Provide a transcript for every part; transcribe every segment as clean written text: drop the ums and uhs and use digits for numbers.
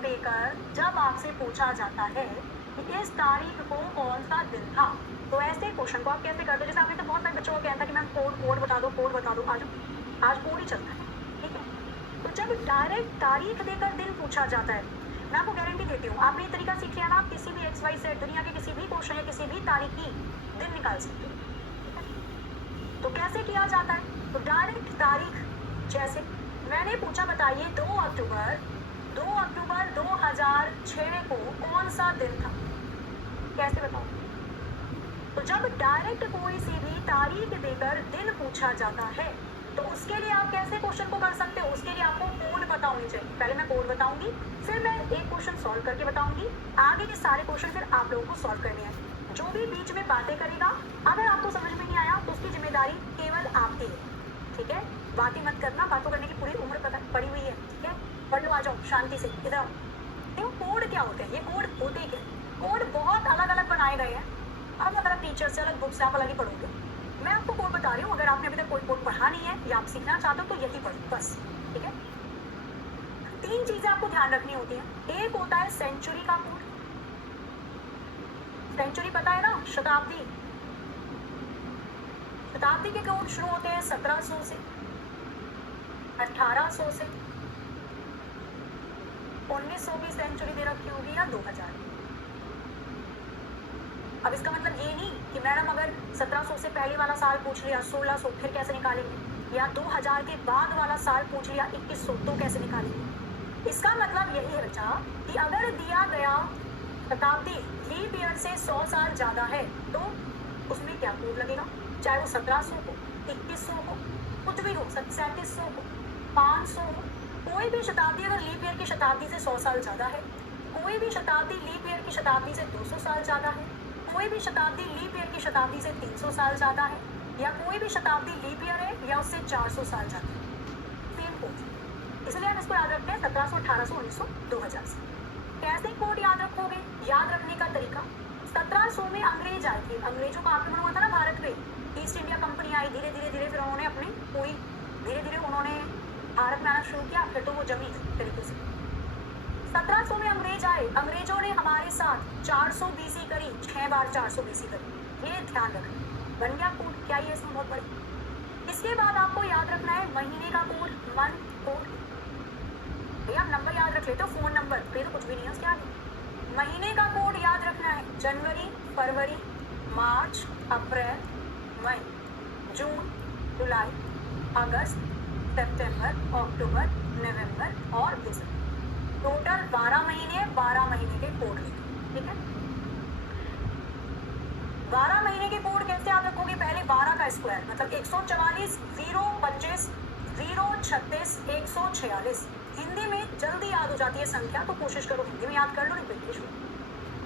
देकर जब आपसे पूछा जाता है कि इस तारीख को कौन सा दिन था, तो ऐसे क्वेश्चन को आप कैसे करते हो? जैसे आपने तो बहुत सारे बच्चों को कहता है कि मैम कोड बता दो, कोड बता दो। आज कोड ही चलता है, ठीक है। तो जब डायरेक्ट तारीख देकर दिन पूछा जाता है, मैं आपको गारंटी देती हूँ, आपने ये तरीका सीख लिया ना, आप किसी भी XYZ दुनिया के किसी भी क्वेश्चन या किसी भी तारीख की दिन निकाल सकते हो। तो कैसे किया जाता है? तो डायरेक्ट तारीख, जैसे मैंने पूछा बताइए 2 अक्टूबर 2006 को कौन सा दिन था, कैसे बताओ? तो जब डायरेक्ट कोई सी भी तारीख देकर दिन पूछा जाता है, तो उसके लिए आप कैसे क्वेश्चन को कर सकते हो? उसके लिए आपको कोड पता होनी चाहिए। पहले मैं कोड बताऊंगी, फिर मैं एक क्वेश्चन सॉल्व करके बताऊंगी, आगे के सारे क्वेश्चन फिर आप लोगों को सॉल्व करने हैं। जो भी बीच में बातें करेगा, अगर आपको समझ में नहीं आया तो उसकी जिम्मेदारी केवल आपकी है, ठीक है। बातें मत करना, बातों करने की पूरी उम्र पड़ी हुई है, ठीक है। पढ़ लो, आ जाओ शांति से, इधर आओ। देखो कोड क्या होते हैं, ये कोड होते क्या? कोड बहुत अलग अलग बनाए गए हैं, अलग अलग टीचर से, अलग बुक से, आप अलग ही पढ़ोगे। मैं आपको कोड बता रही हूँ, अगर आपने अभी तक कोई कोड पढ़ा नहीं है या आप सीखना चाहते हो तो यही पढ़ो बस, ठीक है। 3 चीजें आपको ध्यान रखनी होती हैं। एक होता है सेंचुरी का कोड, सेंचुरी पता है ना, शताब्दी। शताब्दी के कोड शुरू होते हैं 1700 से, 1800 से, 1900 की सेंचुरी दे रखी होगी या 2000। अब इसका मतलब ये नहीं कि मैडम अगर 1700 से पहले वाला साल पूछ लिया 1600 फिर कैसे निकालेंगे, या 2000 के बाद वाला साल पूछ लिया 2100 तो कैसे निकालेंगे। इसका मतलब यही है बच्चा कि अगर दिया गया शताब्दी लीप ईयर से 100 साल ज़्यादा है तो उसमें क्या कोड लगेगा, चाहे वो 1700 हो, 2100 हो, कुछ भी हो, 3700 हो, 500 हो। कोई भी शताब्दी अगर लीप ईयर की शताब्दी से 100 साल ज़्यादा है, कोई भी शताब्दी लीप ईयर की शताब्दी से 200 साल ज़्यादा है, कोई भी शताब्दी लीप ईयर की शताब्दी से 300 साल ज़्यादा है, या कोई भी शताब्दी लीप ईयर है या उससे 400 साल ज़्यादा है, सेम कोड। इसलिए हम इसको याद रखते हैं 1700, 1800, 1900, 2000 से। कैसे कोड याद रखोगे? याद रखने का तरीका, 1700 में अंग्रेज आए थे, अंग्रेजों का आक्रमण हुआ था ना भारत पे, ईस्ट इंडिया कंपनी आई, धीरे धीरे फिर उन्होंने अपने कोई धीरे धीरे उन्होंने भारत में आना शुरू किया, फिर तो वो जमी तरीके से। 1700 में अंग्रेज आए, अंग्रेजों ने हमारे साथ 400 BC करी, 6 बार 400 BC करी, ये ध्यान रखना। बन गया कोड, क्या ये इसमें बहुत बड़ी। इसके बाद आपको याद रखना है महीने का कोड, मंथ कोड। भैया आप नंबर याद रख लेते हो, फोन नंबर, फिर तो कुछ भी नहीं है उसके आगे। महीने का कोड याद रखना है जनवरी, फरवरी, मार्च, अप्रैल, मई, जून, जुलाई, अगस्त, सितंबर, अक्टूबर, नवंबर और दिसंबर। टोटल 12 महीने, 12 महीने के कोड, ठीक है। 12 महीने के कोड कैसे याद रखोगे? पहले 12 का स्क्वायर मतलब 144, 0, 25, 0, 36, 146। हिंदी में जल्दी याद हो जाती है संख्या, तो कोशिश करो हिंदी में याद कर लो, नहीं इंग्लिश में।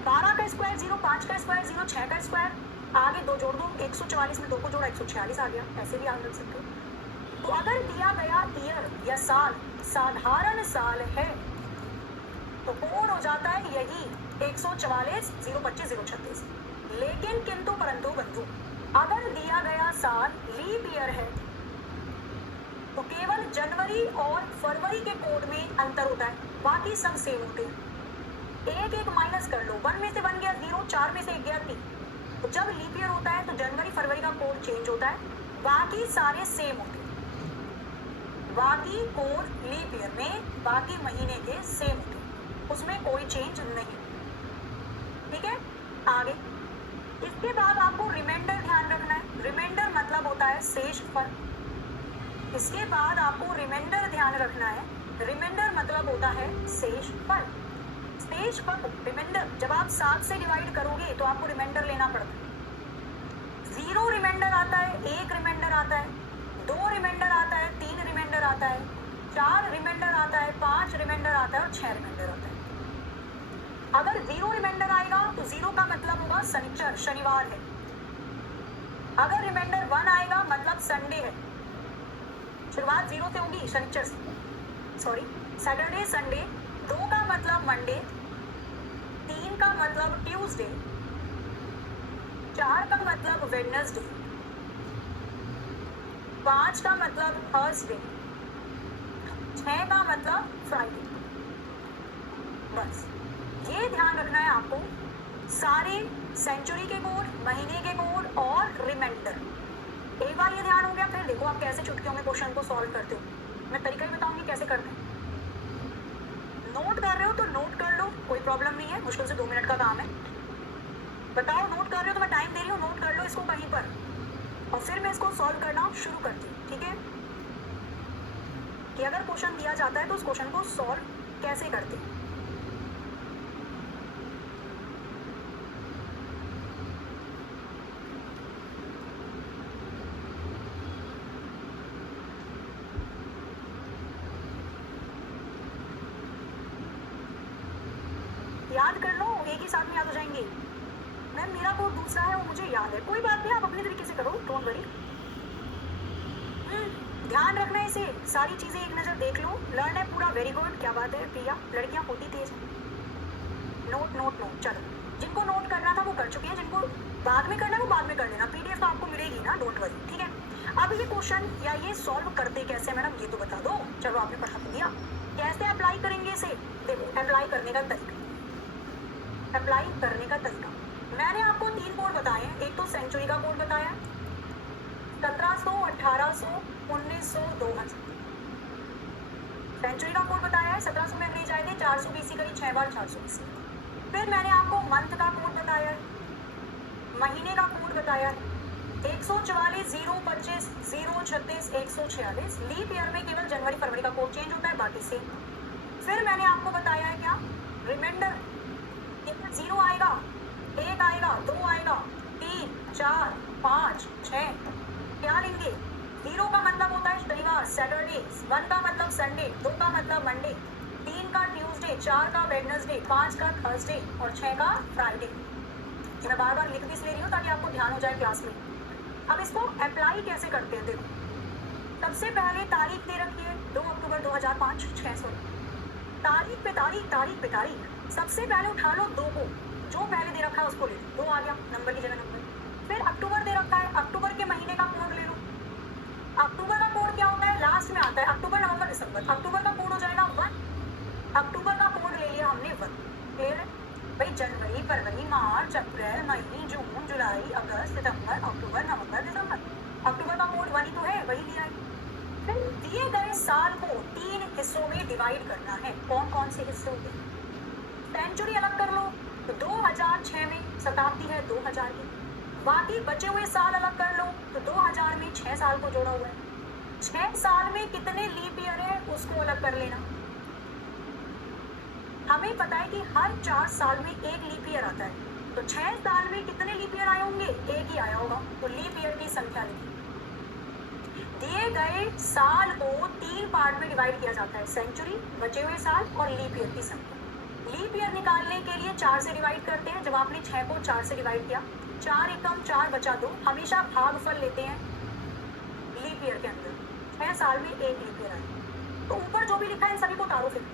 12 का स्क्वायर 0, 5 का स्क्वायर 0, 6 का स्क्वायर, आगे 2 जोड़ दो, 144 में 2 को जोड़ा 146 आ गया, ऐसे भी याद रख सकते हो। तो अगर दिया गया ईयर या साल साधारण साल है तो कोड हो जाता है यही 144, 025, 036। लेकिन किंतु परंतु बंधु, अगर दिया गया साल लीप ईयर है तो केवल जनवरी और फरवरी के कोड में अंतर होता है, बाकी सब सेम होते हैं। एक माइनस कर लो, 1 में से 1 गया 0, 4 में से 1 गया 3। तो जब लीप ईयर होता है तो जनवरी फरवरी का कोड चेंज होता है, बाकी सारे सेम होते हैं। बाकी कोड लीप ईयर में बाकी महीने के सेम होते हैं, उसमें कोई चेंज नहीं, ठीक है। आगे इसके बाद आपको रिमाइंडर ध्यान रखना है। रिमाइंडर मतलब होता है शेषफल। इसके बाद आपको रिमाइंडर ध्यान रखना है, रिमाइंडर मतलब होता है शेषफल। शेषफल रिमाइंडर, जब आप 7 से डिवाइड करोगे तो आपको रिमाइंडर लेना पड़ता है। 0 रिमाइंडर आता है, 1 रिमाइंडर आता है, 2 रिमाइंडर आता है, 3 रिमाइंडर आता है, 4 रिमाइंडर आता है, 5 रिमाइंडर आता है और 6 रिमाइंडर आता है। अगर 0 रिमाइंडर आएगा तो 0 का मतलब होगा शनिचर, शनिवार है। अगर रिमाइंडर 1 आएगा मतलब संडे है। शुरुआत 0 से होगी, शनिचर से, सॉरी सैटरडे, संडे। 2 का मतलब मंडे, 3 का मतलब ट्यूसडे, 4 का मतलब वेडनेसडे, 5 का मतलब थर्सडे, 6 का मतलब फ्राइडे। बस ये ध्यान रखना है आपको, सारे सेंचुरी के कोड, महीने के कोड और रिमाइंडर। एक बार ये ध्यान हो गया, फिर देखो आप कैसे चुटकियों में क्वेश्चन को सॉल्व करते हो। मैं तरीका ही बताऊंगी कैसे करते हैं। नोट कर रहे हो तो नोट कर लो, कोई प्रॉब्लम नहीं है, मुश्किल से 2 मिनट का काम है। बताओ नोट कर रहे हो तो मैं टाइम दे रही हूँ, नोट कर लो इसको कहीं पर और फिर मैं इसको सॉल्व करना शुरू करती हूँ। ठीक है, कि अगर क्वेश्चन दिया जाता है तो उस क्वेश्चन को सॉल्व कैसे करते हैं। याद कर लो, एक ही साथ में याद हो जाएंगे। मैम मेरा कोड दूसरा है वो मुझे याद है, कोई बात नहीं, आप अपने तरीके से करो, डोंट वरी। ध्यान रखना है इसे, सारी चीजें एक नजर देख लो, लर्न है पूरा, वेरी गुड, क्या बात है प्रिया, लड़कियां होती तेज हैं। नोट नोट नोट, चलो जिनको नोट करना था वो कर चुके हैं, जिनको बाद में करना है वो बाद में कर लेना, पीडीएफ तो आपको मिलेगी ना, डोंट वरी। ठीक है, अब ये क्वेश्चन या ये सॉल्व करते कैसे मैडम ये तो बता दो। चलो आपने पढ़ा तो दिया, कैसे अप्लाई करेंगे इसे, देखो अप्लाई करने का तरीका, अप्लाई करने का तरीका मैंने आपको 3 कोड बताए हैं। एक तो सेंचुरी का कोड बताया, 1700, 1800, 1900, 2000। सेंचुरी का कोड बताया है, 1700 में अंग्रेज आए थे, 400 बीसी करी 6 बार 400 बीसी। फिर मैंने आपको मंथ का कोड बताया है, महीने का कोड बताया है, 144, 025, 036, 146। लीप ईयर में केवल जनवरी फरवरी का कोड चेंज होता है, बाकी सेम। फिर मैंने आपको बताया है क्या, रिमाइंडर, 0 आएगा, 1 आएगा, 2 आएगा, 3, 4, 5, 6। क्या लेंगे, 0 का मतलब होता है शनिवार सैटरडे, 1 का मतलब संडे, 2 का मतलब मंडे, 3 का ट्यूसडे, 4 का वेडनेसडे, 5 का थर्सडे और 6 का फ्राइडे। ये मैं बार बार लिख भी इसलिए रही हूँ ताकि आपको ध्यान हो जाए क्लास में। अब इसको अप्लाई कैसे करते हैं, देखो सबसे पहले तारीख दे रखी है 2 अक्टूबर 2005, 600। तारीख पे तारीख, तारीख पे तारीख, सबसे पहले उठा लो 2 को, जो पहले दे रखा है उसको ले लो, 2 आ गया नंबर की जगह नंबर। फिर अक्टूबर दे रखा है, अक्टूबर के महीने का कोड ले लो। अक्टूबर का कोड क्या होता है, लास्ट में आता है, अक्टूबर नवंबर दिसंबर, अक्टूबर का कोड हो जाएगा 1। अक्टूबर का कोड ले लिया हमने 1, क्लियर है भाई। जनवरी फरवरी मार्च अप्रैल मई जून जुलाई अगस्त सितंबर अक्टूबर नवंबर दिसंबर, अक्टूबर का कोड 1 ही तो है, वही लिया है। फिर दिए गए साल को 3 हिस्सों में डिवाइड करना है, कौन कौन से हिस्से होते हैं। सेंचुरी अलग कर लो, तो 2006 में शताब्दी है 2000 की, बाकी बचे हुए साल अलग कर लो, तो 2000 में 6 साल को जोड़ा हुआ है। 6 साल में कितने लीप ईयर है उसको अलग कर लेना। हमें पता है कि हर 4 साल में 1 लीप ईयर आता है, तो 6 साल में कितने लीप ईयर आए होंगे, 1 ही आया होगा, तो लीप ईयर की संख्या लिखी। दिए गए साल को 3 पार्ट में डिवाइड किया जाता है, सेंचुरी, बचे हुए साल और लीप ईयर की संख्या। लीप ईयर निकालने के लिए 4 से डिवाइड करते हैं, जब आपने 6 को 4 से डिवाइड किया, 4 एकम 4 बचा 2, हमेशा भागफल लेते हैं लीप ईयर के अंदर। 6 साल में 1 लीप ईयर आए, तो ऊपर जो भी लिखा है इन सभी को उतारो। फिर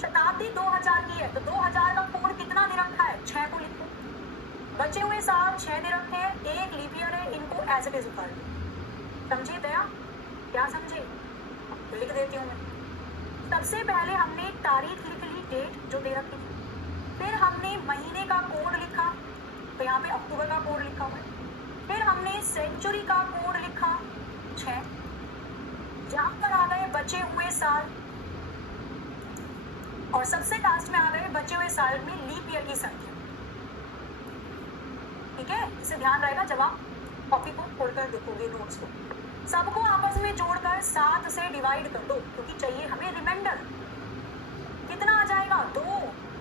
शताब्दी 2000 की है, तो 2000 का कोड कितना दे रखा है, 6 को लिखो। बचे हुए साल 6 दे रखे हैं, 1 लीप ईयर है, इनको एज इट इज उतार लो। समझे दया, क्या समझे, लिख देती हूँ मैं। सबसे पहले हमने तारीख लिख ली, डेट जो दे रखी थी, फिर हमने महीने का कोड लिखा, तो यहाँ पे अक्टूबर का कोड लिखा हुआ है। फिर हमने सेंचुरी का कोड लिखा 6, जहाँ पर आ गए बचे हुए साल, और सबसे लास्ट में आ गए बचे हुए साल में लीप ईयर की संख्या। ठीक है, इसे ध्यान रहेगा जब आप कॉपी को खोलकर देखोगे नोट्स को। सबको आपस में जोड़कर 7 से डिवाइड कर दो, क्योंकि चाहिए हमें रिमाइंडर। कितना आ जाएगा, 2,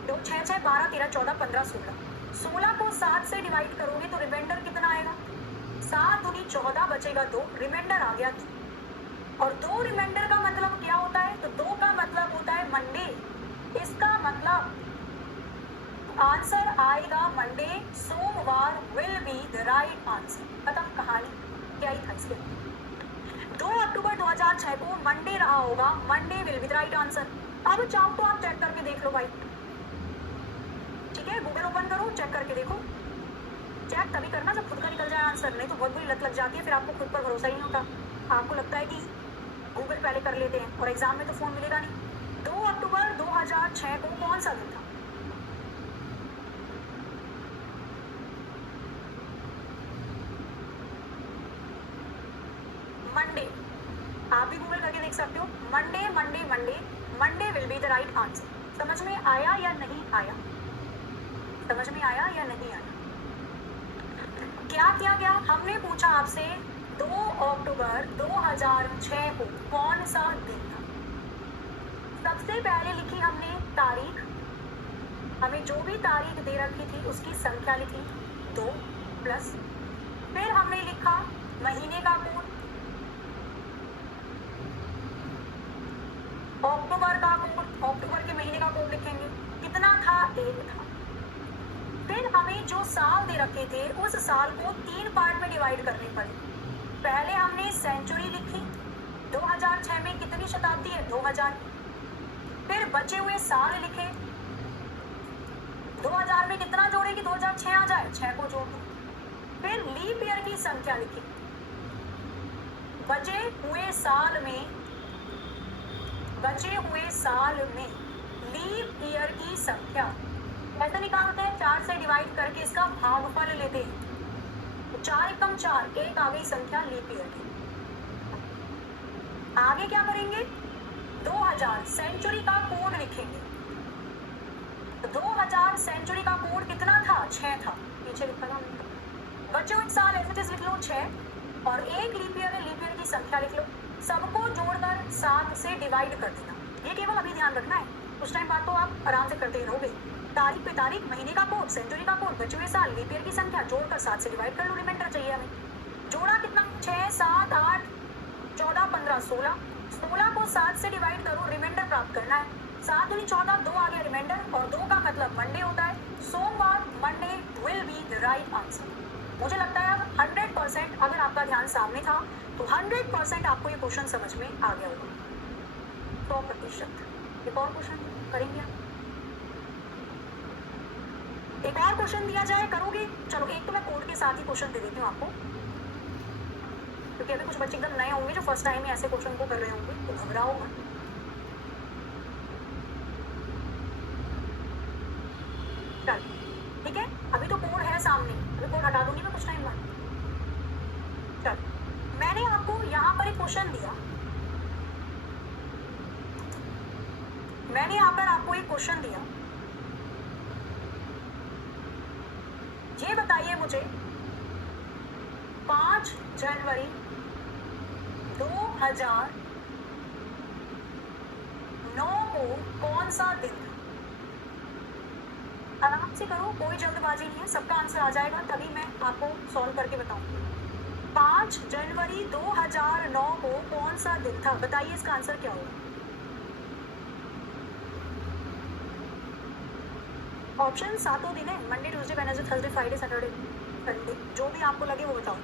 2, 6, 6, 12, 13, 14, 15, 16। 16 को 7 से डिवाइड करोगे तो रिमाइंडर कितना आएगा, 7 दूनी 14, बचेगा 2, रिमाइंडर आ गया 2। और 2 रिमाइंडर का मतलब क्या होता है, तो 2 का मतलब होता है मंडे। इसका मतलब आंसर आएगा मंडे, सोमवार will be the right answer. खत्म कहानी, क्या ही था इसके। 2 अक्टूबर 2006 को मंडे रहा होगा, Monday will be the right answer. अब चाहो तो आप चेक करके देख लो भाई, ठीक है, गूगल ओपन करो, चेक करके देखो। चेक तभी करना जब खुद का निकल जाए आंसर, नहीं तो बहुत बुरी लत लग जाती है, फिर आपको खुद पर भरोसा ही नहीं होता। आपको लगता है कि गूगल पहले कर लेते हैं और एग्जाम में तो फोन मिलेगा नहीं। 2 अक्टूबर 2006 को कौन सा दिन था, मंडे, आप भी गूगल करके देख सकते हो, Monday Monday Monday, Monday will be the right answer. समझ में आया या नहीं आया? समझ में आया या नहीं आया? क्या किया गया, हमने पूछा आपसे 2 अक्टूबर 2006 को कौन सा दिन था। सबसे पहले लिखी हमने तारीख, हमें जो भी तारीख दे रखी थी उसकी संख्या लिखी 2 प्लस, फिर हमने लिखा महीने का कोड, अक्टूबर का कोड, अक्टूबर के महीने का कोड लिखेंगे, कितना था, 1 था। फिर हमें जो साल दे रखे थे उस साल को 3 पार्ट में डिवाइड करने पड़े। पहले हमने सेंचुरी लिखी, 2006 में कितनी शताब्दी है, 2000। फिर बचे हुए साल लिखे, 2000 में कितना जोड़े कि 2006 आ जाए, 6 को जोड़ दो। फिर लीप ईयर की संख्या लिखी, बचे हुए साल में लीप ईयर की संख्या कैसे निकालते हैं, 4 से डिवाइड करके इसका भागफल लेते हैं, तो 4 एकम 4, 1 आ गई संख्या लीप ईयर की। आगे क्या करेंगे, 2000 सेंचुरी का कोड लिखेंगे, 2000 सेंचुरी का कोड कितना था, 6 था, पीछे लिखा था। बचे हुए साल एज लिख लो 6, और 1 लीप ईयर है, लीप ईयर की संख्या लिख लो, सबको जोड़कर 7 से डिवाइड कर देना। ये केवल अभी ध्यान रखना है, कुछ टाइम बाद तो आप आराम से करते रहोगे। तारीख पे तारीख, महीने का कोड, सेंचुरी का कोड, बचे हुए साल, लीप ईयर की संख्या, जोड़कर 7 से डिवाइड कर लो, रिमाइंडर चाहिए हमें। जोड़ा कितना, 6 7 8 14 15 16, 16 को 7 से डिवाइड करो, रिमाइंडर प्राप्त करना है। 7 दूनी 14, 2 आ गया रिमाइंडर, और 2 का मतलब मंडे होता है, सोमवार, Monday will be the right answer. मुझे लगता है अब 100% अगर आपका ध्यान सामने था तो 100% आपको ये क्वेश्चन समझ में आ गया होगा, 100%। एक और क्वेश्चन करेंगे आप, एक और क्वेश्चन दिया जाए, करोगे? चलो एक तो मैं कोड के साथ ही क्वेश्चन दे देती हूँ आपको, क्योंकि अभी कुछ बच्चे एकदम नए होंगे जो फर्स्ट टाइम ही ऐसे क्वेश्चन को कर रहे होंगे, तो घबराओ मत। चल ठीक है, अभी तो कोड है सामने, अभी कोड हटा दूंगी मैं कुछ टाइम बाद। चल, मैंने आपको यहाँ पर एक क्वेश्चन दिया, मैंने यहाँ पर आपको एक क्वेश्चन दिया, ये बताइए मुझे 5 जनवरी 2009 को कौन सा दिन था। आराम से करो, कोई जल्दबाजी नहीं है, सबका आंसर आ जाएगा, तभी मैं आपको सॉल्व करके बताऊंगी। 5 जनवरी 2009 को कौन सा दिन था, बताइए इसका आंसर क्या होगा। ऑप्शन 7 दिन है, Monday Tuesday Wednesday Thursday Friday Saturday Sunday, जो भी आपको लगे वो बताओ।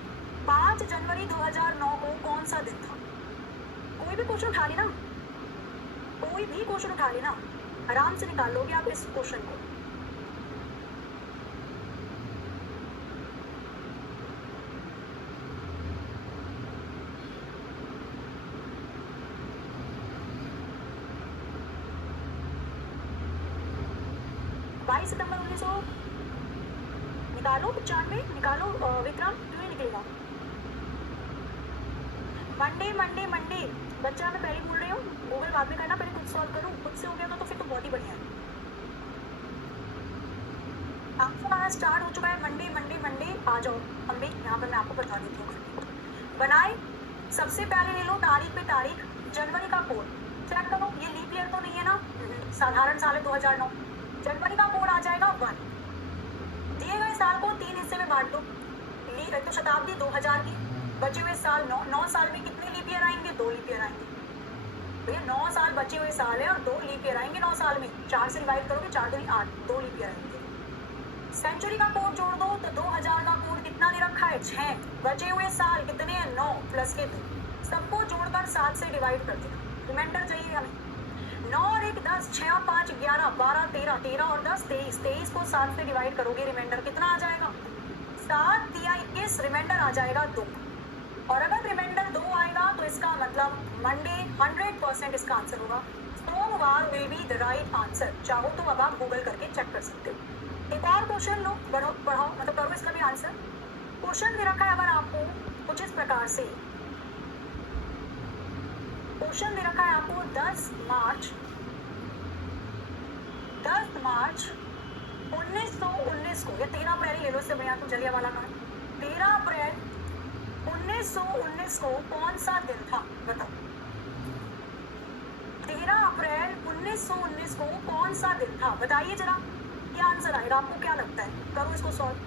5 जनवरी 2009 को कौन सा दिन था, कोई भी क्वेश्चन उठा लेना, कोई भी क्वेश्चन उठा लेना, आराम से निकाल लोगे आप इस क्वेश्चन को। सितंबर 1900 निकालो, 95 निकालो, विक्रम क्यों नहीं निकलेगा। मंडे मंडे मंडे, बच्चा मैं पहले बोल रही हूँ, गूगल बाद में करना, पहले खुद सॉल्व करूँ, खुद से हो गया तो फिर तो बहुत ही बढ़िया है। आपका स्टार्ट हो चुका है, मंडे मंडे मंडे, आ जाओ हम भी यहाँ पर, मैं आपको बता देती हूँ। बनाए, सबसे पहले ले लो तारीख पे तारीख, जनवरी का कोड चेक करो, ये लीप ईयर तो नहीं है ना, साधारण साल है 2009, जनवरी का कोड आ जाएगा 1। दिए गए साल को 3 हिस्से में बांट दो, तो शताब्दी 2000 की, बचे हुए साल 9 साल में कितने लीप ईयर आएंगे, 2 लीप ईयर आएंगे। भैया 9 साल बचे हुए साल है और 2 लीप ईयर आएंगे 9 साल में, 4 से डिवाइड करोगे, 4 दूनी 8, 2 लीप ईयर आएंगे। सेंचुरी का कोड जोड़ दो तो 2000 का कोड कितना दे रखा है, 6, बचे हुए साल कितने हैं, 9 प्लस के 2, सबको जोड़कर 7 से डिवाइड कर देना, रिमाइंडर चाहिए हमें। 9 और 1 10, 6 और 5 11, 12 13, 13 और 10 23, 23 को 7 से डिवाइड करोगे, रिमाइंडर कितना आ जाएगा, 7 या 21, रिमाइंडर आ जाएगा 2। और अगर रिमाइंडर 2 आएगा तो इसका मतलब मंडे 100% इसका आंसर होगा, सोमवार will be the right answer. चाहो तो अब आप गूगल करके चेक कर सकते हो। एक और क्वेश्चन लो, पढ़ाओ, मतलब करो इसका भी आंसर। क्वेश्चन दे रखा है अगर आपको कुछ इस प्रकार से, क्वेश्चन दे रखा है आपको 10 मार्च 1919 को, या 13 अप्रैल ले लो, इससे बढ़िया तो जलियांवाला बाग। 13 अप्रैल 1919 को कौन सा दिन था बताओ। 13 अप्रैल 1919 को कौन सा दिन था बताइए जरा, क्या आंसर आएगा आपको, क्या लगता है? करो इसको सॉल्व।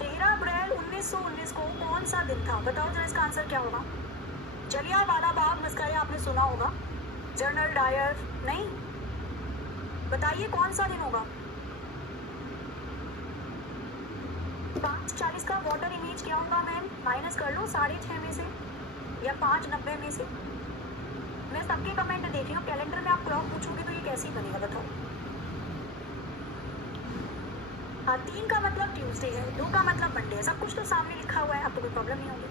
13 अप्रैल 1919 को कौन सा दिन था बताओ जरा, इसका आंसर क्या होगा? जलियांवाला बाग मस्काया आपने सुना होगा, जनरल डायर नहीं, बताइए कौन सा दिन होगा? 5:40 का वाटर इमेज क्या होगा मैम? माइनस कर लो 6.5 में से या 5:90 में से। मैं सबके कमेंट देख रही हूँ, कैलेंडर में आप क्लॉक पूछोगे तो ये कैसे ही बनेगा बताओ। हाँ, 3 का मतलब ट्यूसडे है, 2 का मतलब मंडे है, सब कुछ तो सामने लिखा हुआ है, आपको कोई प्रॉब्लम नहीं होगी।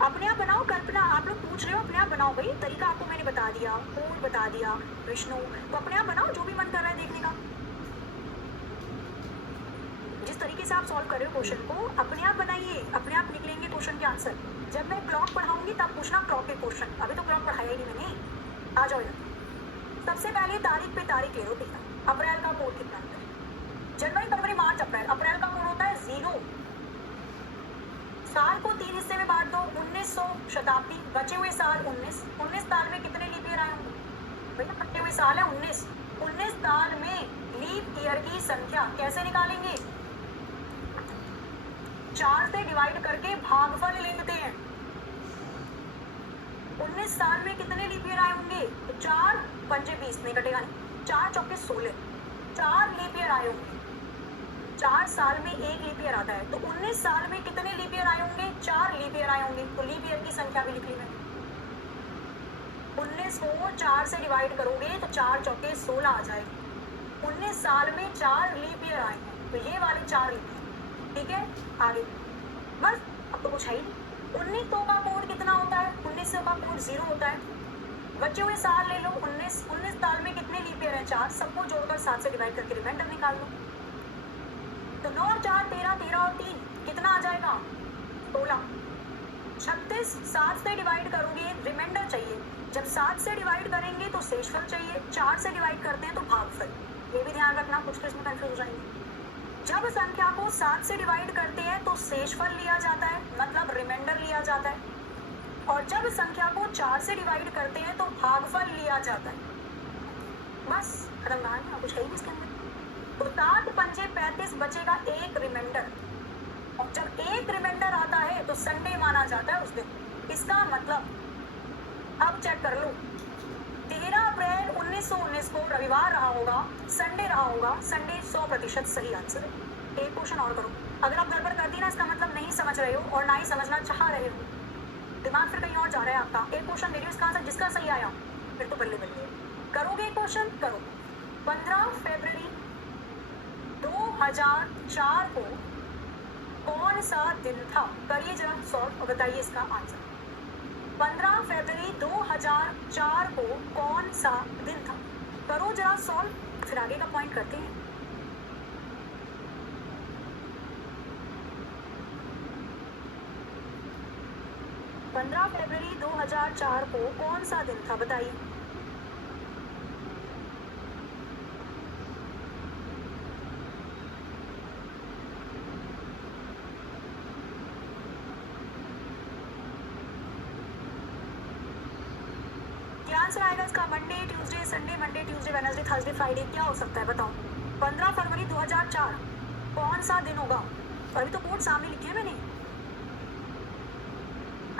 अपने आप बनाओ कल्पना, आप लोग पूछ रहे हो अपने आप बनाओ भाई, तरीका आपको मैंने बता दिया, कोड बता दिया विष्णु, तो अपने आप बनाओ जो भी मन कर रहा है देखने का। जिस तरीके से आप सॉल्व कर रहे हो क्वेश्चन को, अपने आप बनाइए, अपने आप निकलेंगे क्वेश्चन के आंसर। जब मैं क्लॉक पढ़ाऊंगी तब पूछना क्लॉक के क्वेश्चन, अभी तो क्लॉक पढ़ाया ही नहीं मैंने। आ जाओ इधर। सबसे पहले तारीख पे तारीख ले लो बेटा, अप्रैल का कोड कितना होता है? जनवरी फरवरी मार्च अप्रैल, अप्रैल का कोड होता है 0। साल को 3 हिस्से में बांट दो, 1900 शताब्दी, बचे हुए साल 19। 19 साल में कितने लीप ईयर आए होंगे भैया? बचे हुए साल है 19। 19 साल में लीप ईयर की संख्या कैसे निकालेंगे? 4 से डिवाइड करके भागफल ले लेते हैं। 19 साल में कितने लीप ईयर आए होंगे? तो 4 पंजे 20 नहीं कटेगा, नहीं, 4 चौके 16, 4 लीप ईयर आए होंगे। 4 साल में 1 लीप ईयर आता है, तो 19 साल में कितने लीप ईयर आए होंगे? 4 लीप ईयर आए होंगे, तो लीप ईयर की संख्या भी लिख ली मैंने। 19 को 4 से डिवाइड करोगे तो 4 चौके 16 आ जाएगी। 19 साल में 4 लीप ईयर आए हैं, तो ये वाले 4 लीप ईयर, ठीक है। आगे बस, अब तो कुछ है ही नहीं। 1900 का कोड कितना होता है? 1900 का कोड 0 होता है। बचे हुए साल ले लो 19। 19 साल में कितने लीप ईयर है? 4, सबको जोड़कर 7 से डिवाइड करके रिमाइंडर निकाल लो। तो 9 और 4 13, 13 और 3 कितना आ जाएगा? 16। 36 7 से डिवाइड करोगे, रिमाइंडर चाहिए। जब 7 से डिवाइड करेंगे तो शेषफल चाहिए, 4 से डिवाइड करते हैं तो भागफल। ये भी ध्यान रखना, कुछ तो इसमें कंफ्यूज हो जाएंगे। जब संख्या को 7 से डिवाइड करते हैं तो शेषफल लिया जाता है, मतलब रिमाइंडर लिया जाता है, और जब संख्या को 4 से डिवाइड करते हैं तो भागफल लिया जाता है। बस खत्म कहानी, कुछ है ही इसके अंदर। तो 7 पंजे 35 बचेगा 1 रिमाइंडर, और जब 1 रिमाइंडर आता है तो संडे माना जाता है उस दिन। इसका मतलब अब चेक कर लो, 13 अप्रैल 1919 को रविवार रहा होगा, संडे रहा होगा, संडे 100% सही आंसर है। एक क्वेश्चन और करो, अगर आप गड़बड़ कर दी ना, इसका मतलब नहीं समझ रहे हो और ना ही समझना चाह रहे हो, दिमाग फिर कहीं और जा रहा है आपका। एक क्वेश्चन दे रही हूँ, इसका आंसर जिसका सही आया फिर तो बल्ले बल्ले। करोगे एक क्वेश्चन? करो। 15 फरवरी 2004 को कौन सा दिन था? करिए जरा सॉल्व और बताइए इसका आंसर। 15 फरवरी 2004 को कौन सा दिन था? करो जरा सॉल्व, फिर आगे का पॉइंट करते हैं। पंद्रह फरवरी 2004 को कौन सा दिन था बताइए। क्या आंसर आएगा इसका? Monday Tuesday Sunday, Monday Tuesday Wednesday Thursday Friday, क्या हो सकता है बताओ। 15 फरवरी 2004 कौन सा दिन होगा? अभी तो कोड सामने लिखी है मैंने।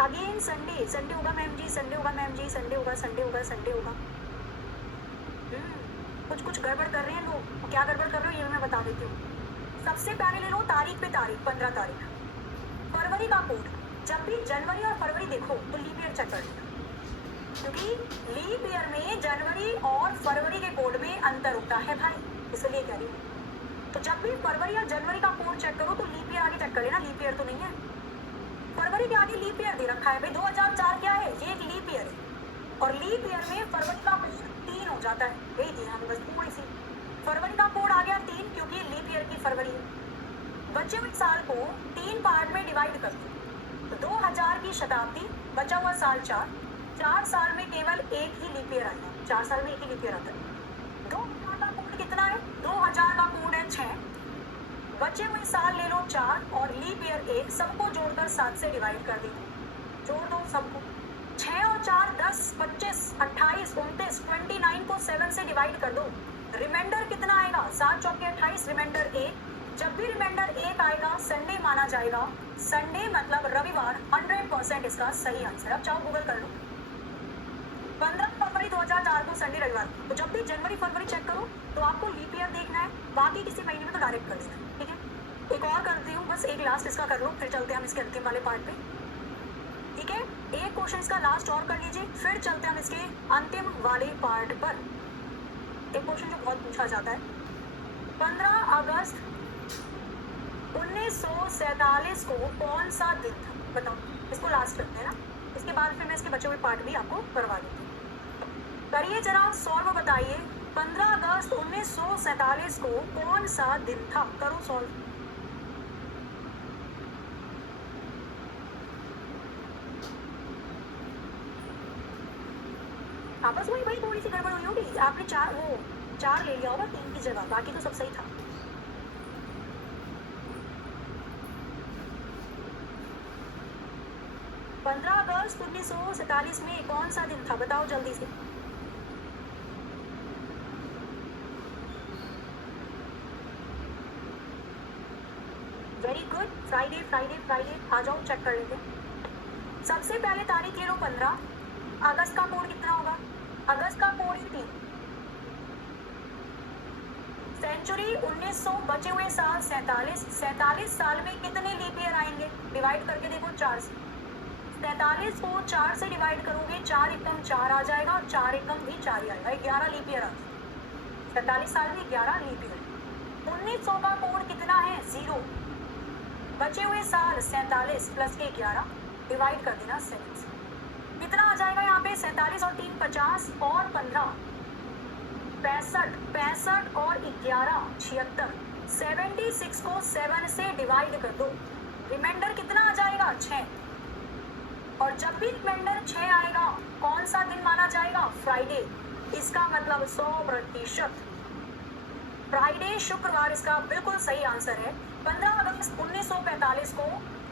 अगेन संडे, संडे होगा मैम जी, संडे होगा मैम जी, संडे होगा, संडे होगा, संडे होगा। कुछ कुछ गड़बड़ कर रहे हैं लोग, क्या गड़बड़ कर रहे हो ये मैं बता देती हूँ। सबसे पहले ले लो तारीख पे तारीख, 15 तारीख फरवरी का कोड। जब भी जनवरी और फरवरी देखो तो लीप ईयर चेक कर लेना, क्योंकि लीप ईयर में जनवरी और फरवरी के कोड में अंतर होता है भाई, इसलिए कह रही हूँ। तो जब भी फरवरी या जनवरी का कोड चेक करो तो लीप ईयर आगे चेक कर लेना, लीप ईयर तो नहीं है। फरवरी के आगे लीप ईयर दे रखा है भाई, 2004 क्या है? ये एक लीप ईयर है, और लीप ईयर में फरवरी का 3 हो जाता है, यही दिया हमें बस थोड़ी सी। फरवरी का कोड आ गया 3 क्योंकि लीप ईयर की फरवरी है। बचे हुए साल को 3 पार्ट में डिवाइड कर दो तो 2000 की शताब्दी, बचा हुआ साल 4 साल में केवल एक ही लीप ईयर आएगा, 4 साल में एक ही लीप ईयर आता है। 2000 का कोड कितना है? 2000 का कोड है 6, बचे हुए साल ले लो 4 और लीप ईयर 1, सबको जोड़कर 7 से डिवाइड कर दो, जोड़ दो सबको। 6 और 4 10, 25, 28, 29, 29 को 7 से डिवाइड कर दो, रिमाइंडर कितना आएगा? 7 चौके 28, रिमाइंडर 1। जब भी रिमाइंडर 1 आएगा संडे माना जाएगा, संडे मतलब रविवार, 100% इसका सही आंसर। अब चाहो गूगल कर लो। 15 फरवरी 2004 को संडे रविवार, तो जब भी जनवरी फरवरी चेक करो तो आपको लीप ईयर देखना है, बाकी किसी महीने में तो डायरेक्ट कर देना है, ठीक है। एक और करती हूँ, बस एक लास्ट इसका कर लो, फिर चलते हैं हम इसके अंतिम वाले पार्ट पे, ठीक है। एक क्वेश्चन इसका लास्ट और कर लीजिए, फिर चलते हैं हम इसके अंतिम वाले पार्ट पर। एक क्वेश्चन जो बहुत पूछा जाता है, 15 अगस्त 1947 को कौन सा दिन था? बताओ, इसको लास्ट करते हैं ना, इसके बाद फिर मैं इसके बचे हुए पार्ट भी आपको करवा दूँगी। करिए जरा सॉल्व, बताइए 15 अगस्त 1947 को कौन सा दिन था? करो सॉल्व। आपस में भाई थोड़ी सी गड़बड़ हुई होगी, आपने 4 ले लिया होगा 3 की जगह, बाकी तो सब सही था। पंद्रह अगस्त 1947 में कौन सा दिन था? बताओ जल्दी से। Very good, Friday Friday Friday. आ जाओ चेक कर लेते हैं। सबसे पहले तारीख ले लो 15, अगस्त का कोड कितना होगा? अगस्त का कोड 3, सेंचुरी 1900, बचे हुए साल 47, 47 साल में कितने लीप ईयर आएंगे? डिवाइड करके देखो 4 से, 47 को 4 से डिवाइड करोगे, 4 एकम 4 आ जाएगा और 4 एकम भी 4 ही आएगा, 11 लीप ईयर आ जाएगा। 47 साल में 11 लीप ईयर। 1900 का कोड कितना है? 0, बचे हुए साल 47 प्लस के 11, डिवाइड कर देना 7 से, कितना आ जाएगा यहाँ पे? 47 और 3 50 और 15 65, 65 और 11 76, 76 को 7 से डिवाइड कर दो, रिमाइंडर कितना आ जाएगा? 6। और जब भी रिमाइंडर 6 आएगा कौन सा दिन माना जाएगा? फ्राइडे। इसका मतलब 100% फ्राइडे, शुक्रवार इसका बिल्कुल सही आंसर है। 15 अगस्त 1945 को,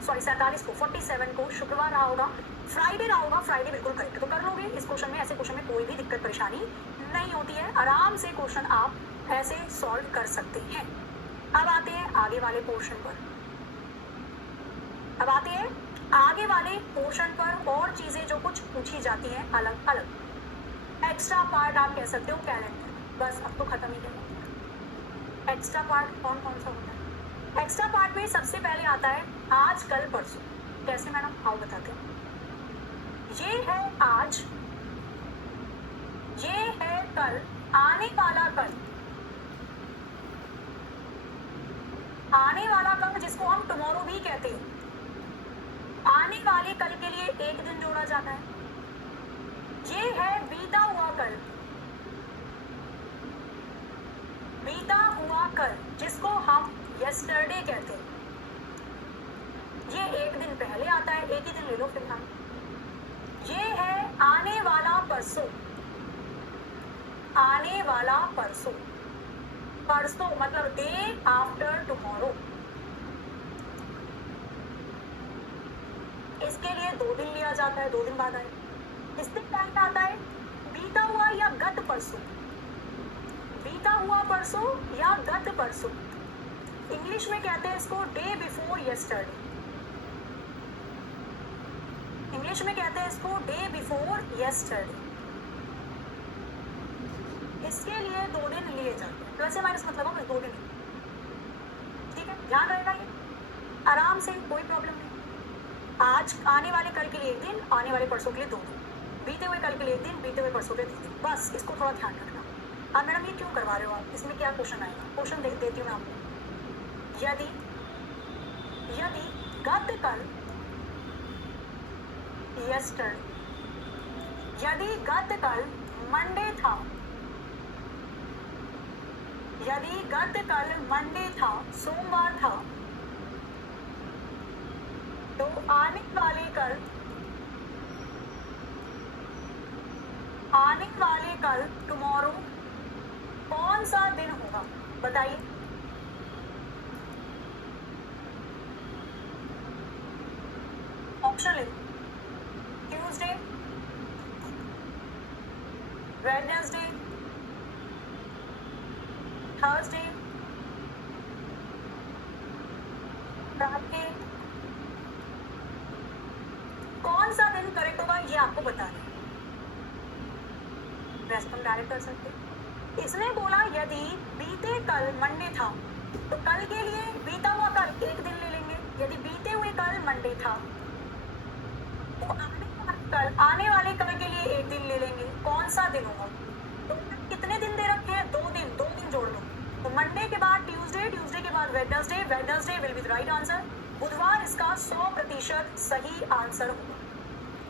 सॉरी 47 को, 47 को शुक्रवार रहा होगा, फ्राइडे रहा होगा, फ्राइडे बिल्कुल करेक्ट। तो कर लोगे इस क्वेश्चन में, ऐसे क्वेश्चन में कोई भी दिक्कत परेशानी नहीं होती है, आराम से क्वेश्चन आप ऐसे सॉल्व कर सकते हैं। अब आते हैं आगे वाले पोर्शन पर, अब आते हैं आगे वाले पोर्शन पर और चीजें जो कुछ पूछी जाती हैं अलग अलग। एक्स्ट्रा पार्ट आप कह सकते हो कैलेंडर, बस अब तो खत्म ही है। एक्स्ट्रा पार्ट कौन कौन सा होता है? एक्स्ट्रा पार्ट में सबसे पहले आता है आज कल परसों। कैसे मैडम? आओ बताते हैं। ये है आज, ये है कल, आने वाला कल, आने वाला कल जिसको हम टुमारो भी कहते हैं। आने वाले कल के लिए एक दिन जोड़ा जाता है। ये है बीता हुआ कल, बीता हुआ कल जिसको हम यस्टरडे कहते हैं। ये एक दिन पहले आता है, एक ही दिन ले लो फिलहाल। ये है आने वाला परसों, आने वाला परसों, परसों मतलब डे आफ्टर टुमारो। इसके लिए 2 दिन लिया जाता है, 2 दिन बाद आए। इस दिन टाइम आता है बीता हुआ या गत परसों, बीता हुआ परसों या गत परसों। इंग्लिश में कहते हैं इसको डे बिफोर यस्टरडे, इंग्लिश में कहते हैं इसको डे बिफोर यस्टरडे। इसके लिए 2 दिन लिए जाते हैं, प्लस या माइनस मतलब होगा 2 दिन, ठीक है, ध्यान रहेगा ये, आराम से, कोई प्रॉब्लम नहीं। आज आने वाले कल के लिए 1 दिन, आने वाले परसों के लिए 2 दिन, बीते हुए कल के लिए 1 दिन, बीते हुए परसों के लिए 2 दिन, बस इसको थोड़ा ध्यान रखना। अब मैडम ये क्यों करवा रहे हो आप? इसमें क्या क्वेश्चन आएगा? क्वेश्चन देती हूँ मैं आपको। यदि गत कल यस्टरडे, यदि गत कल मंडे था, यदि गत कल मंडे था, सोमवार था, तो आने वाले कल टुमारो कौन सा दिन होगा? बताइए। ऑप्शन ले, ट्यूसडे, वेडनेसडे, थर्सडे, फ्राइडे। कौन सा दिन करेक्ट होगा ये आपको बताना है। रेस्ट हम डायरेक्ट कर सकते हैं। इसने बोला यदि बीते कल मंडे था, तो कल के लिए बीता हुआ कल एक दिन ले लेंगे। यदि बीते हुए कल मंडे था, तो आने वाले कल के लिए एक दिन ले लेंगे। कौन सा दिन होगा? तो कितने दिन दे रखे हैं? 2 दिन। 2 दिन जोड़ लो। तो मंडे के बाद ट्यूसडे, ट्यूसडे के बाद Wednesday, Wednesday will be the right answer. बुधवार इसका 100% सही आंसर होगा।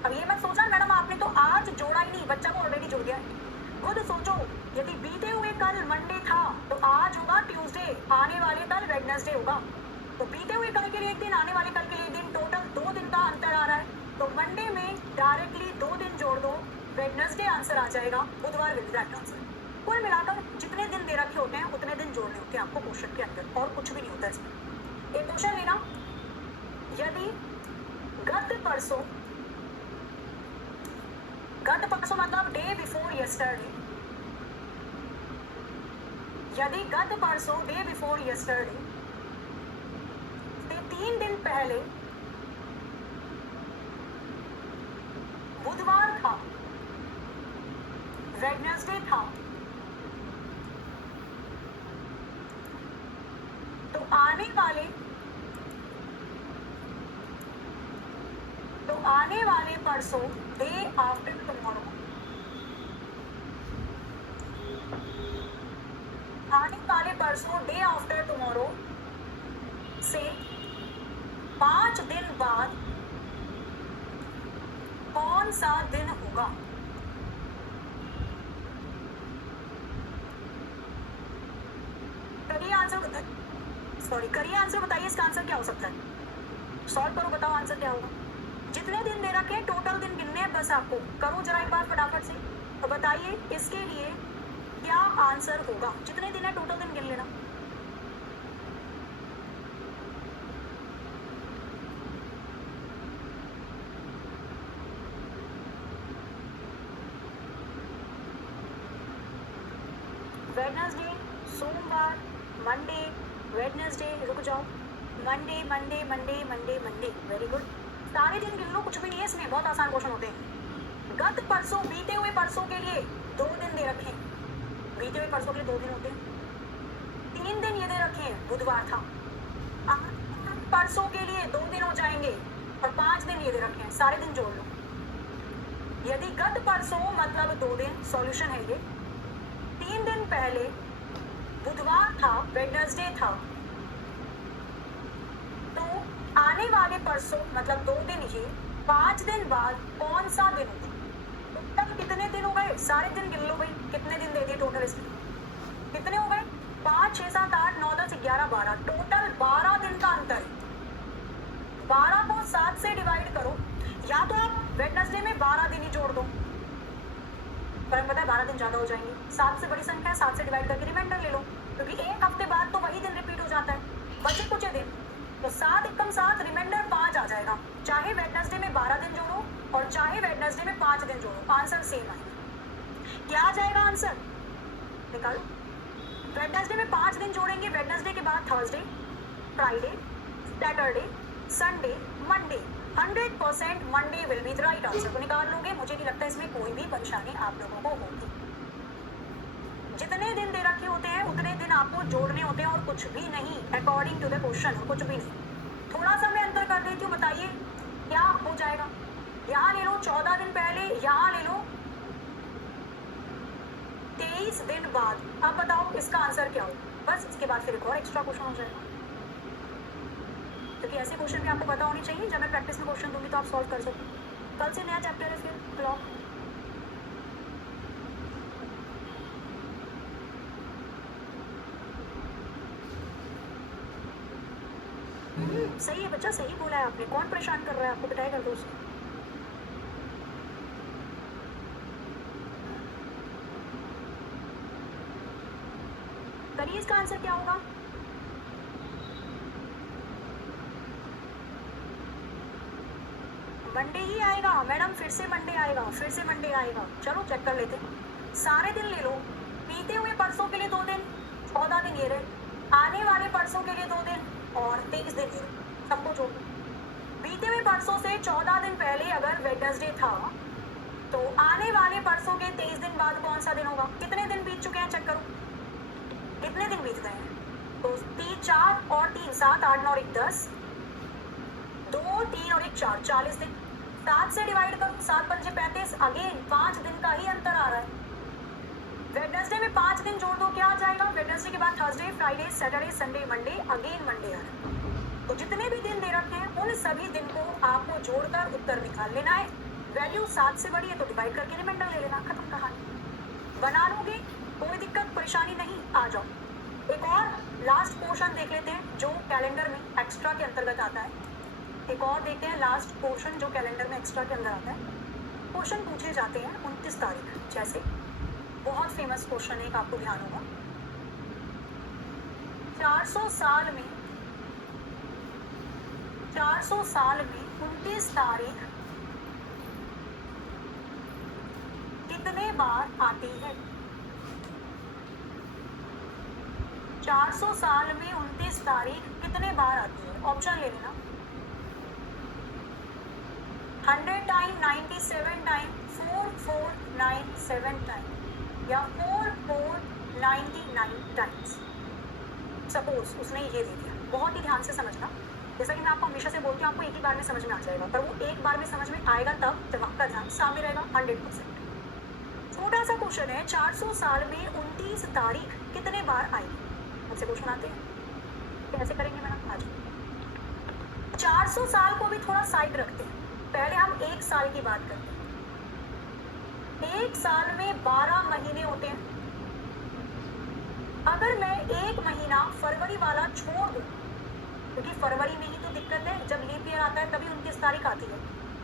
अब ये मत सोचना मैडम आपने तो आज जोड़ा ही नहीं, बच्चा को ऑलरेडी जोड़ दिया है। खुद सोचो, यदि बीते हुए कल मंडे था, तो आज होगा ट्यूसडे, आने वाले कल वेडनेसडे होगा। तो बीते हुए कल के लिए एक दिन, आने वाले कल के लिए एक दिन, टोटल 2 दिन का अंतर आ रहा है। तो मंडे में डायरेक्टली 2 दिन जोड़ दो, वेडनेसडे आंसर आ जाएगा, बुधवार will be the right answer. कुल मिलाकर जितने दिन दे रखे होते हैं उतने दिन जोड़ने होते हैं आपको क्वेश्चन के अंदर, और कुछ भी नहीं होता इसमें। एक क्वेश्चन लेना, यदि गत परसों मतलब डे बिफोर यस्टरडे, यदि गत परसों डे बिफोर यस्टरडे से 3 दिन पहले बुधवार था, वेडनेसडे था, तो आने वाले परसों डे आफ्टर टुमारो, आने वाले परसों डे आफ्टर टुमारो से 5 दिन बाद कौन सा दिन होगा? करिए आंसर बताइए, इसका आंसर क्या हो सकता है? सॉल्व करो, बताओ आंसर क्या होगा। जितने दिन दे रखे हैं टोटल दिन गिनने हैं बस आपको। करो जरा एक बार फटाफट से, तो बताइए इसके लिए क्या आंसर होगा। जितने दिन है टोटल दिन गिन लेना। वेडनेसडे, सोमवार, मंडे, वेडनेसडे, रुक जाओ, Monday Monday Monday Monday Monday, very good. सारे दिन गिन लो, कुछ भी नहीं है इसमें, बहुत आसान क्वेश्चन होते हैं। गत परसों, बीते हुए परसों के लिए 2 दिन दे रखे हैं, बीते हुए परसों के लिए 2 दिन होते हैं। 3 दिन ये दे रखे हैं, बुधवार था। परसों के लिए 2 दिन हो जाएंगे, और 5 दिन ये दे रखे हैं, सारे दिन जोड़ लो। यदि गत परसों मतलब 2 दिन, सॉल्यूशन है ये। 3 दिन पहले बुधवार था, वेडनेसडे था, तो आने वाले परसों मतलब 2 दिन ये, 5 दिन बाद कौन सा दिन होगा? तब कितने दिन हो गए? सारे दिन गिन लो भाई, कितने दिन दे दिए टोटल इसमें? कितने हो गए? 5, 6, 7, 8, 9, 10, 11, 12, टोटल 12 दिन का अंतर है। 12 को 7 से डिवाइड करो, या तो आप वेडनेसडे में 12 दिन ही जोड़ दो, पर पता है 12 दिन ज्यादा हो जाएंगे। 7 से बड़ी संख्या है, 7 से डिवाइड करके रिमाइंडर ले लो, क्योंकि एक हफ्ते बाद तो वही दिन रिपीट हो जाता है, बचे कुछ दिन। तो 7 एकम 7, रिमाइंडर 5 आ जाएगा। चाहे वेडनेसडे में 12 दिन जोड़ो और चाहे वेडनेसडे में 5 दिन जोड़ो, आंसर सेम आएगा। क्या आ जाएगा आंसर? निकालो। वेडनेसडे में 5 दिन जोड़ेंगे, वेडनेसडे के बाद Thursday, Friday, Saturday, Sunday, Monday. 100% Monday will be the right answer. तो निकाल लोगे, मुझे नहीं लगता इसमें कोई भी परेशानी आप लोगों को होगी। जितने दिन दे रखे होते हैं उतने दिन आपको जोड़ने होते हैं, और कुछ भी नहीं, अकॉर्डिंग टू द क्वेश्चन, कुछ भी नहीं। थोड़ा सा मैं अंतर कर देती हूँ, बताइए क्या हो जाएगा। यहाँ ले लो 14 दिन पहले, यहाँ ले लो 23 दिन बाद। अब बताओ इसका आंसर क्या हो? बस इसके बाद फिर एक और एक्स्ट्रा क्वेश्चन हो जाएगा, क्योंकि ऐसे क्वेश्चन भी आपको पता होने चाहिए। जब मैं प्रैक्टिस में क्वेश्चन दूंगी तो आप सॉल्व कर सकते। कल से नया चैप्टर है फिर क्लॉक। सही है बच्चा, सही बोला है आपने। कौन परेशान कर रहा है आपको, बताया कर दो उसे। करिए इसका आंसर क्या होगा। मंडे ही आएगा मैडम, फिर से मंडे आएगा, फिर से मंडे आएगा। चलो चेक कर लेते हैं। सारे दिन ले लो, बीते हुए परसों के लिए 2 दिन, 14 दिन ये रहे, आने वाले परसों के लिए 2 दिन और 23 दिन ये रहे, सबको जोड़ दो। बीते हुए परसों से 14 दिन पहले अगर वेडनेसडे था तो आने वाले परसों के 23 दिन बाद कौन सा दिन होगा। कितने दिन बीत चुके हैं चेक करो, कितने दिन बीत गए हैं। तो 3 4 और 3 7 8 9 और 1 10, 2 3 और 1 4, 40 दिन। 7 से डिवाइड करो, 7 पंजे 35, अगेन 5 दिन का ही अंतर आ रहा है। वेडनेसडे में 5 दिन जोड़ दो, क्या आ जाएगा। वेडनेसडे के बाद Thursday, Friday, Saturday, Sunday, Monday, again Monday आ रहा है। तो जितने भी दिन दे रखे हैं उन सभी दिन को आपको जोड़कर उत्तर निकाल लेना है। वैल्यू 7 से बड़ी है तो डिवाइड करके रिमाइंडर ले लेना, खत्म कहानी। बना लोगे, कोई दिक्कत परेशानी नहीं, आ जाओ। एक और लास्ट पोर्शन देख लेते हैं जो कैलेंडर में एक्स्ट्रा के अंतर्गत आता है। एक और देखते हैं लास्ट पोर्शन जो कैलेंडर में एक्स्ट्रा के अंदर आता है। क्वेश्चन पूछे जाते हैं 29 तारीख, जैसे बहुत फेमस क्वेश्चन है, आपको ध्यान होगा। 400 साल में 29 तारीख कितने बार आती है। 400 साल में 29 तारीख कितने बार आती है। ऑप्शन ले लेना, 100 टाइम, 97 टाइम, 4497 टाइम या 4499 टाइम्स। सपोज उसने ये दे दिया, बहुत ही ध्यान से समझना। जैसा कि मैं आपको हमेशा से बोलती हूँ, आपको एक ही बार में समझ में आ जाएगा, पर वो एक बार में समझ में आएगा तब जब आपका ध्यान सामने रहेगा 100%। छोटा सा क्वेश्चन है, 400 साल में 29 तारीख कितने बार आएगी। मुझसे क्वेश्चन आते हैं, कैसे करेंगे मैडम, आज 400 साल को भी थोड़ा साइड रखते हैं। पहले हम 1 साल की बात करते हैं। 1 साल में 12 महीने होते हैं। अगर मैं 1 महीना फरवरी वाला छोड़ दूं, क्योंकि फरवरी में ही तो दिक्कत है, जब लीप ईयर आता है तभी 29 तारीख आती है।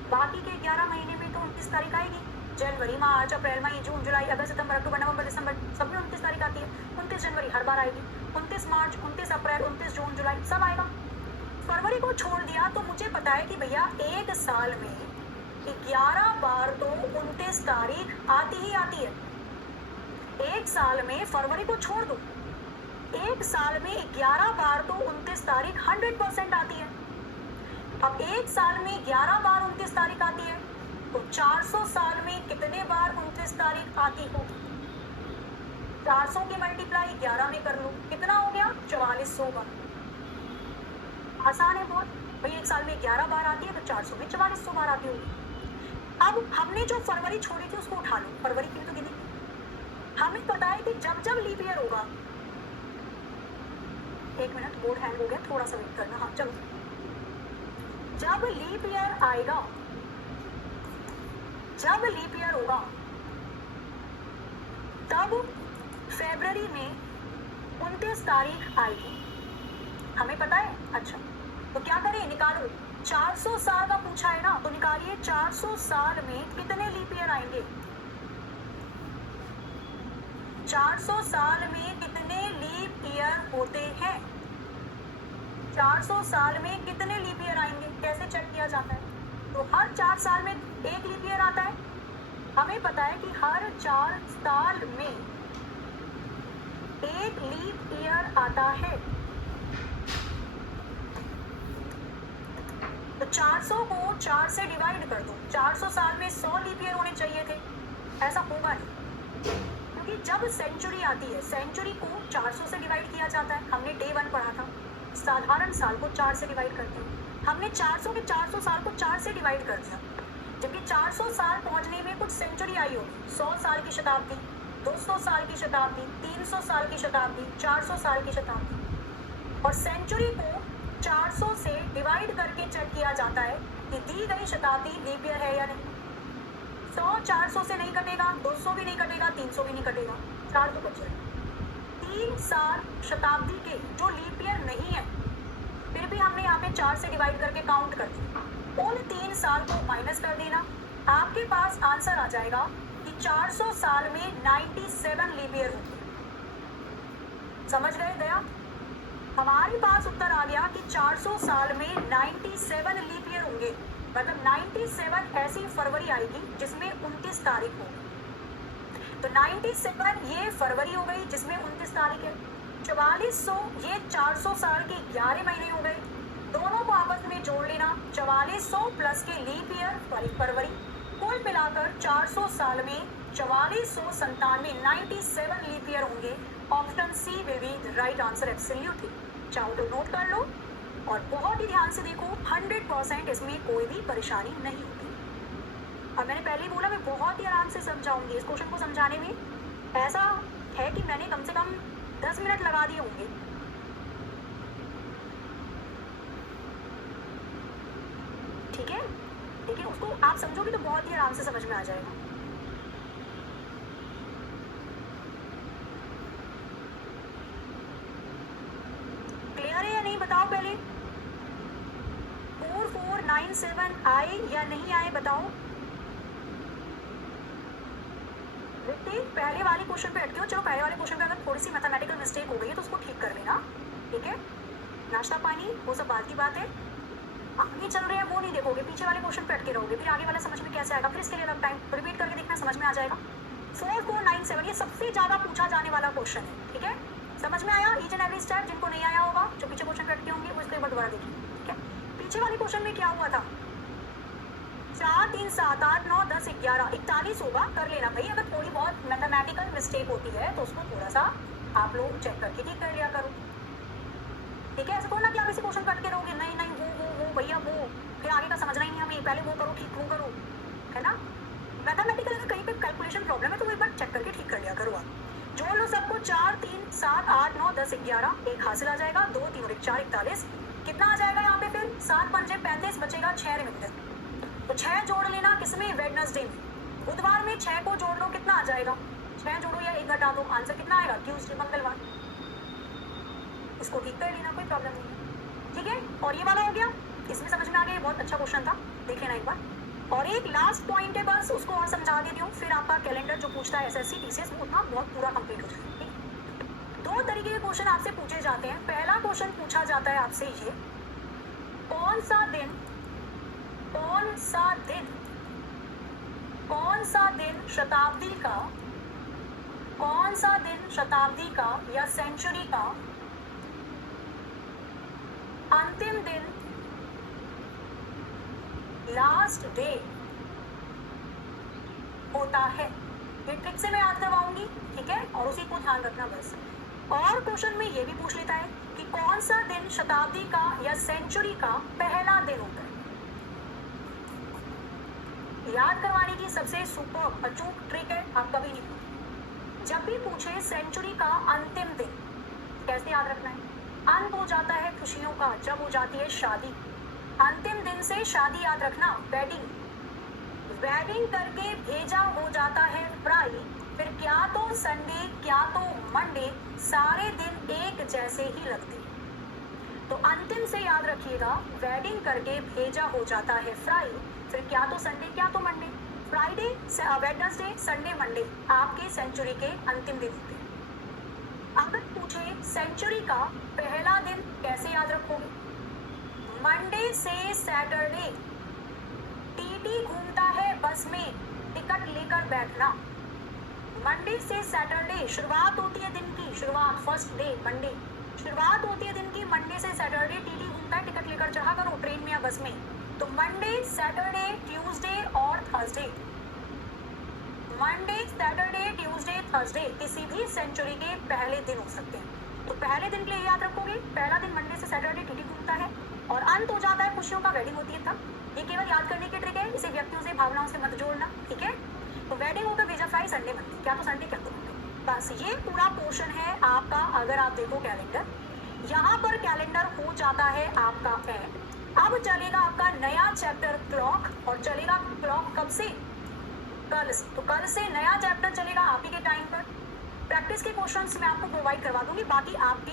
बाकी के 11 महीने में तो 29 तारीख आएगी। जनवरी, मार्च, अप्रैल, मई, जून, जुलाई, अगस्त, सितंबर, अक्टूबर, नवंबर, दिसंबर, सब में 29 तारीख आती है। 29 जनवरी हर बार आएगी, 29 मार्च, 29 अप्रैल, 29 जून, जुलाई, सब आएगा। फरवरी को छोड़ दिया तो मुझे पता है कि भैया 1 साल में 11 बार तो 29 तारीख आती ही आती है। 1 साल में फरवरी को छोड़ दो, 1 साल में 11 बार तो 29 तारीख 100% आती है। अब 1 साल में 11 बार 29 तारीख आती है तो 400 साल में कितने बार 29 तारीख आती होगी। 400 की मल्टीप्लाई 11 में कर लो, कितना हो गया, 4400 बार। आसान है बहुत भाई, 1 साल में 11 बार आती है तो 400 में 4400 बार आती होगी। अब हमने जो फरवरी छोड़ी थी उसको उठा लो, फरवरी की भी तो गिनी। हमें पता है कि जब जब लीप ईयर होगा, 1 मिनट बोर्ड हैंग हो गया, थोड़ा सा वेट करना। हाँ चलो, जब लीप ईयर आएगा, जब लीप ईयर होगा तब फरवरी में 29 तारीख आएगी, हमें पता है। अच्छा तो क्या करें, निकालो। 400 साल का पूछा है ना, तो निकालिए 400 साल में कितने लीप ईयर आएंगे। 400 साल में कितने लीप ईयर होते हैं। 400 साल में कितने लीप ईयर आएंगे, कैसे चेक किया जाता है। तो हर 4 साल में 1 लीप ईयर आता है। हमें पता है कि हर 4 साल में 1 लीप ईयर आता है। तो 400 को 4 से डिवाइड कर दो। 400 साल में 100 लीप ईयर होने चाहिए थे, ऐसा होगा नहीं, क्योंकि जब सेंचुरी आती है, सेंचुरी को 400 से डिवाइड किया जाता है। हमने डे 1 पढ़ा था, साधारण साल को 4 से डिवाइड करते हैं। हमने 400 के 400 साल को 4 से डिवाइड कर दिया, जबकि 400 साल पहुंचने में कुछ सेंचुरी आई होगी। 100 साल की शताब्दी, 200 साल की शताब्दी, 300 साल की शताब्दी, 400 साल की शताब्दी। और सेंचुरी को 400 से डिवाइड करके चेक किया जाता है कि दी गई शताब्दी लीप ईयर है या नहीं। 100 400 से नहीं कटेगा, 200 भी नहीं कटेगा, 300 भी नहीं कटेगा, 4 तो बच जाएगा। 3 साल शताब्दी के जो लीप ईयर नहीं है फिर भी हमने यहाँ पे 4 से डिवाइड करके काउंट कर दिया। उन 3 साल को माइनस कर देना, आपके पास आंसर आ जाएगा कि 400 साल में 97 लीप ईयर होंगे। समझ गए दया? हमारे पास उत्तर आ गया कि 400 साल में 97 लीप ईयर होंगे, मतलब 97 ऐसी फरवरी आएगी जिसमें 29 तारीख होगी। तो 97 ये फरवरी हो गई जिसमें 29 तारीख है। 4400 ये 400 साल के 11 महीने हो गए, दोनों को आपस में जोड़ लेना। 4400 प्लस के लीप ईयर फरवरी, कुल मिलाकर 400 साल में 4497 97 लीप ईयर होंगे। Option C will be the right answer absolutely. चाहो तो नोट कर लो और बहुत ही ध्यान से देखो, 100% इसमें कोई भी परेशानी नहीं होगी। और मैंने पहले ही बोला मैं बहुत ही आराम से समझाऊंगी। इस क्वेश्चन को समझाने में ऐसा है कि मैंने कम से कम 10 मिनट लगा दिए होंगे। ठीक है, लेकिन उसको आप समझोगे तो बहुत ही आराम से समझ में आ जाएगा। क्लियर है या नहीं बताओ पहले। 4497 आए या नहीं आए बताओ। पहले वाले क्वेश्चन पे अटके हो, चलो पहले वाले क्वेश्चन पे अगर थोड़ी सी मैथमेटिकल मिस्टेक हो गई है तो उसको ठीक कर लेना। ठीक है, नाश्ता पानी वो सब बात की बात है। आगे चल रहे हैं वो नहीं देखोगे, पीछे वाले क्वेश्चन पे अटके रहोगे, फिर आगे वाला समझ में कैसे आएगा, फिर इसके लिए अलग टाइम रिपीट करके देखना, समझ में आ जाएगा। 4497 ये सबसे ज्यादा पूछा जाने वाला क्वेश्चन है। ठीक है, समझ में आया ईच एंड एवरी स्टेप। जिनको नहीं आया होगा, जो पीछे क्वेश्चन पे अटके होंगे, वो इसको एक बार दोबारा देखिए। ठीक है, पीछे वाले क्वेश्चन में क्या हुआ था, 4 3 7 8 9 10 11 41 होगा। कर लेना भाई, अगर थोड़ी बहुत मैथमेटिकल मिस्टेक होती है तो उसको थोड़ा सा आप लोग चेक करके ठीक कर लिया करो। ठीक है, ऐसा थोड़ा ना कि आप इसी क्वेश्चन कट के रहोगे, नहीं नहीं वो भैया वो, फिर आगे का समझना ही नहीं हमें, पहले वो करो ठीक वो करो, है ना। मैथमेटिकल अगर कहीं पे कैलकुलेशन प्रॉब्लम है तो वो एक बार चेक करके ठीक कर लिया करो आप। जोड़ लो सबको, 4 3 7 8 9 10 11, एक हासिल आ जाएगा, 2 3 और 1 4 41। कितना आ जाएगा यहाँ पे फिर, 7 5 35, बचेगा 6 रिमाइंडर। तो 6 जोड़ लेना किसमें, वेडनेसडे में। बुधवार में 6 को जोड़ लो, कितना आ जाएगा, 6 जोड़ो या 1 घटा दो, आंसर कितना आएगा, ट्यूसडे मंगलवार। इसको ठीक कर लेना, कोई प्रॉब्लम नहीं है। ठीक है, और ये वाला हो गया, इसमें समझ में आ गया, बहुत अच्छा क्वेश्चन था, देख लेना एक बार। और एक लास्ट पॉइंट है बस, उसको और समझा देती हूँ, फिर आपका कैलेंडर जो पूछता है एसएससी टीसीएस वो उतना बहुत पूरा कंप्लीट हो जाएगा। 2 तरीके के क्वेश्चन आपसे पूछे जाते हैं। पहला क्वेश्चन पूछा जाता है आपसे ये, कौन सा दिन शताब्दी का या सेंचुरी का अंतिम दिन, लास्ट डे होता है। ये ट्रिक से मैं याद करवाऊंगी, ठीक है, और उसी को ध्यान रखना बस। और क्वेश्चन में ये भी पूछ लेता है कि कौन सा दिन शताब्दी का या सेंचुरी का पहला दिन होता है। याद करवाने की सबसे सुपर अचूक ट्रिक है, आप कभी नहीं, जब भी पूछे सेंचुरी का अंतिम दिन, कैसे याद रखना है, अंत हो जाता है खुशियों का जब हो जाती है शादी। अंतिम दिन से शादी याद रखना, वेडिंग करके भेजा हो जाता है फ्राई, फिर क्या तो संडे क्या तो मंडे, सारे दिन एक जैसे ही लगते हैं। तो अंतिम से याद रखिएगा, वेडिंग करके भेजा हो जाता है फ्राई, फिर क्या तो संडे क्या तो Monday, Friday Wednesday Sunday Monday आपके सेंचुरी के अंतिम दिन होते हैं। अगर पूछे सेंचुरी का पहला दिन कैसे याद रखोगे, मंडे से सैटरडे, टीटी घूमता है बस में, टिकट लेकर बैठना। मंडे से सैटरडे शुरुआत होती है दिन की, शुरुआत फर्स्ट डे मंडे, शुरुआत होती है दिन की मंडे से सैटरडे, टीटी घूमता है टिकट लेकर चढ़ा करो ट्रेन में या बस में। तो मंडे सैटरडे ट्यूसडे और Thursday, Monday Saturday Tuesday Thursday किसी भी सेंचुरी के पहले दिन हो सकते हैं। तो पहले दिन के लिए याद रखोगे, पहला दिन मंडे से सैटरडे टीटी घूमता है और अंत हो जाता है खुशियों का, वेडिंग होती है तब। ये केवल याद करने की ट्रिक है, इसे व्यक्तियों से भावनाओं से मत जोड़ना, ठीक है। तो वेडिंग होकर भेजा फ्राई संडे मंडे, क्या तो संडे क्या तो मंडे, बस ये पूरा पोर्शन है आपका। अगर आप देखो कैलेंडर, यहाँ पर कैलेंडर हो जाता है आपका एंड। अब चलेगा आपका नया चैप्टर क्लॉक, और चलेगा क्लॉक कब से, कल से। तो कल से नया चैप्टर चलेगा आप ही के टाइम पर। प्रैक्टिस के क्वेश्चंस मैं आपको प्रोवाइड करवा दूंगी, बाकी आपके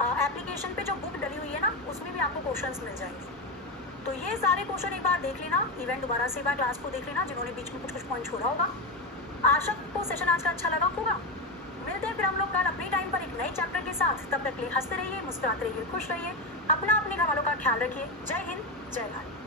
एप्लीकेशन पे जो बुक डली हुई है ना, उसमें भी आपको क्वेश्चंस मिल जाएंगे। तो ये सारे क्वेश्चन एक बार देख लेना, इवेंट दोबारा से एक बार क्लास को देख लेना, जिन्होंने बीच में कुछ पॉइंट छोड़ा होगा। आशा को सेशन आज का अच्छा लगा होगा। मिलते हैं फिर हम लोग कल अपनी टाइम पर एक नए चैप्टर के साथ। तब तक के लिए हंसते रहिए, मुस्कुराते रहिए, खुश रहिए, अपने घर वालों का ख्याल रखिए। जय हिंद, जय भारत।